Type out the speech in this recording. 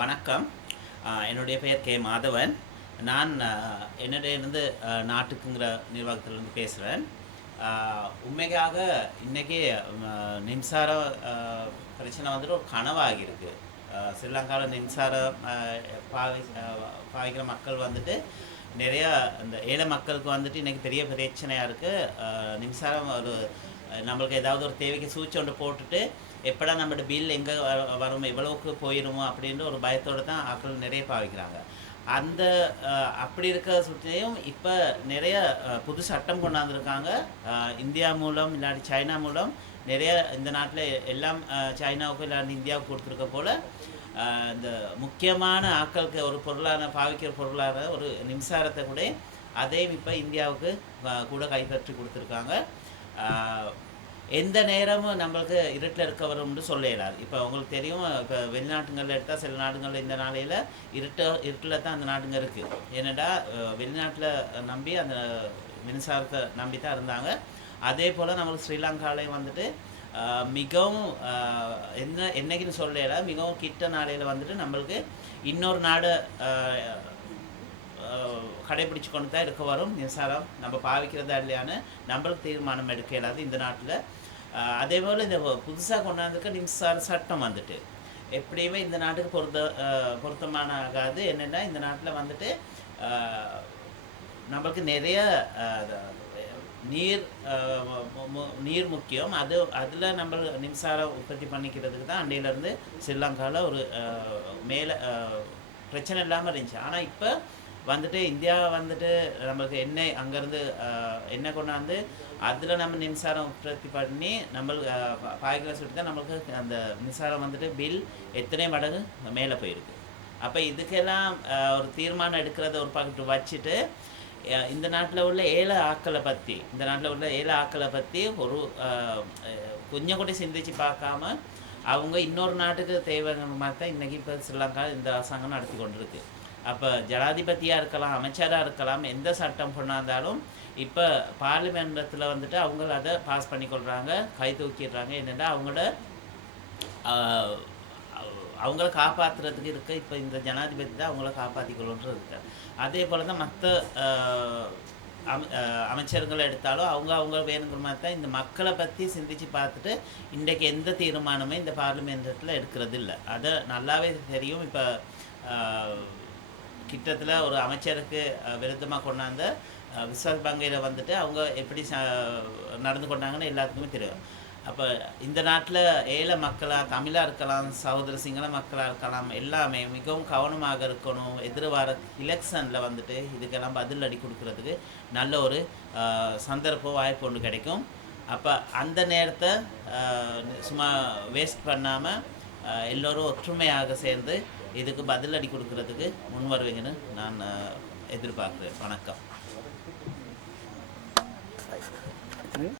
வணக்கம். என்னுடைய பெயர் கே. மாதவன். நான் என்னுடையிருந்து நாட்டுக்குங்கிற நிர்வாகத்திலிருந்து பேசுகிறேன். உண்மையாக இன்னைக்கு மின்சார பிரச்சனை வந்துட்டு ஒரு கனவாகியிருக்கு. ஸ்ரீலங்காவில் மின்சாரம் பாவிக்கிற மக்கள் வந்துட்டு நிறையா இந்த ஏழை மக்களுக்கு வந்துட்டு இன்றைக்கி பெரிய பிரச்சனையாக இருக்குது. மின்சாரம் ஒரு நம்மளுக்கு ஏதாவது ஒரு தேவைக்கு சூழ்ச்சி ஒன்று போட்டுட்டு எப்படா நம்மளோட பில் எங்கே வரும் எவ்வளவுக்கு போயிடுமோ அப்படின்ற ஒரு பயத்தோடு தான் ஆட்கள் நிறைய பாவிக்கிறாங்க. அந்த அப்படி இருக்கிற சூழ்நிலையும் இப்போ நிறைய புது சட்டம் கொண்டாந்துருக்காங்க. இந்தியா மூலம் இல்லாட்டி சைனா மூலம் நிறைய இந்த நாட்டில் எல்லாம் சைனாவுக்கும் இல்லாட்டி இந்தியாவுக்கு கொடுத்துருக்க போல் இந்த முக்கியமான ஆட்களுக்கு ஒரு பொருளான பாவிக்கிற பொருளான ஒரு மின்சாரத்தை கூட அதையும் இப்போ இந்தியாவுக்கு கூட கைப்பற்றி கொடுத்துருக்காங்க. எந்த நேரமும் நம்மளுக்கு இருட்டில் இருக்க வரும்னு சொல்ல இயலாது. இப்போ உங்களுக்கு தெரியும், இப்போ வெளிநாட்டுங்களில் எடுத்தால் சில நாடுகளில் இந்த நாளையில் இருட்டில் தான் அந்த நாடுங்க இருக்குது. ஏன்னாடா வெளிநாட்டில் நம்பி அந்த மின்சாரத்தை நம்பி தான் இருந்தாங்க. அதே போல் நம்மளுக்கு ஸ்ரீலங்காலையும் வந்துட்டு மிகவும் என்னைக்குன்னு சொல்ல இயலாது, மிகவும் கிட்ட நாளையில் வந்துட்டு நம்மளுக்கு இன்னொரு நாடு கடைபிடிச்சு கொண்டு தான் இருக்க வரும். மின்சாரம் நம்ம பாவிக்கிறதா இல்லையான்னு நம்மளுக்கு தீர்மானம் எடுக்க இயலாது இந்த நாட்டில். அதே போல் இந்த புதுசாக கொண்டாந்துருக்க மின்சார சட்டம் வந்துட்டு எப்படியுமே இந்த நாட்டுக்கு பொருத்தமான ஆகாது. என்னென்னா இந்த நாட்டில் வந்துட்டு நம்மளுக்கு நிறைய நீர் முக்கியம். அதில் நம்ம மின்சாரம் உற்பத்தி பண்ணிக்கிறதுக்கு தான் அண்டையிலேருந்து ஸ்ரீலங்காவில் ஒரு மேலே பிரச்சனை இல்லாமல் இருந்துச்சு. ஆனால் இப்போ வந்துட்டு இந்தியா வந்துட்டு நம்மளுக்கு எண்ணெய் அங்கேருந்து எண்ணெய் கொண்டாந்து அதில் நம்ம மின்சாரம் உற்பத்தி பண்ணி நம்மளுக்கு பாய்க்கிற சொல்லிட்டு தான் நம்மளுக்கு அந்த மின்சாரம் வந்துட்டு பில் எத்தனை மடங்கு மேலே போயிருக்கு. அப்போ இதுக்கெல்லாம் ஒரு தீர்மானம் எடுக்கிறத ஒரு பக்கத்து வச்சுட்டு இந்த நாட்டில் உள்ள ஏழை ஆக்களை பற்றி ஒரு கொஞ்சம் கூட சிந்திச்சு பார்க்காம அவங்க இன்னொரு நாட்டுக்கு தேவைங்கிற மாதிரி தான் இன்றைக்கி இப்போ ஸ்ரீலங்கா இந்த அரசாங்கம் நடத்தி கொண்டிருக்கு. அப்போ ஜனாதிபதியாக இருக்கலாம், அமைச்சராக இருக்கலாம், எந்த சட்டம் கொண்டாந்தாலும் இப்போ பார்லிமெண்டத்தில் வந்துட்டு அவங்க அதை பாஸ் பண்ணிக்கொள்கிறாங்க, கை தூக்கிடுறாங்க. என்னென்னா அவங்கள காப்பாற்றுறதுக்கு இருக்க இப்போ இந்த ஜனாதிபதி தான் அவங்கள காப்பாற்றிக்கொள்ளுன்றது இருக்கு. அதே போல் தான் மற்ற அமைச்சர்களை எடுத்தாலும் அவங்க வேணுங்கிற மாதிரி தான் இந்த மக்களை பற்றி சிந்திச்சு பார்த்துட்டு இன்றைக்கு எந்த தீர்மானமே இந்த பார்லிமெண்டத்தில் எடுக்கிறது இல்லை. அதை நல்லாவே தெரியும். இப்போ கிட்டத்தில் ஒரு அமைச்சருக்கு விருத்தமாக கொண்டாந்த விஸ்வாஸ் பங்கையில் வந்துட்டு அவங்க எப்படி நடந்து கொண்டாங்கன்னு எல்லாத்துக்குமே தெரியும். அப்போ இந்த நாட்டில் ஏழை மக்களாக தமிழாக இருக்கலாம், சகோதர சிங்கள மக்களாக இருக்கலாம், எல்லாமே மிகவும் கவனமாக இருக்கணும். எதிர்வார எலெக்ஷனில் வந்துட்டு இதுக்கெல்லாம் பதில் அடி கொடுக்கறதுக்கு நல்ல ஒரு சந்தர்ப்பம் வாய்ப்பு ஒன்று கிடைக்கும். அப்போ அந்த நேரத்தை சும்மா வேஸ்ட் பண்ணாமல் எல்லோரும் ஒற்றுமையாக சேர்ந்து இதுக்கு பதிலடி கொடுக்கறதுக்கு முன் வருவீங்கன்னு நான் எதிர்பார்க்குறேன். வணக்கம்.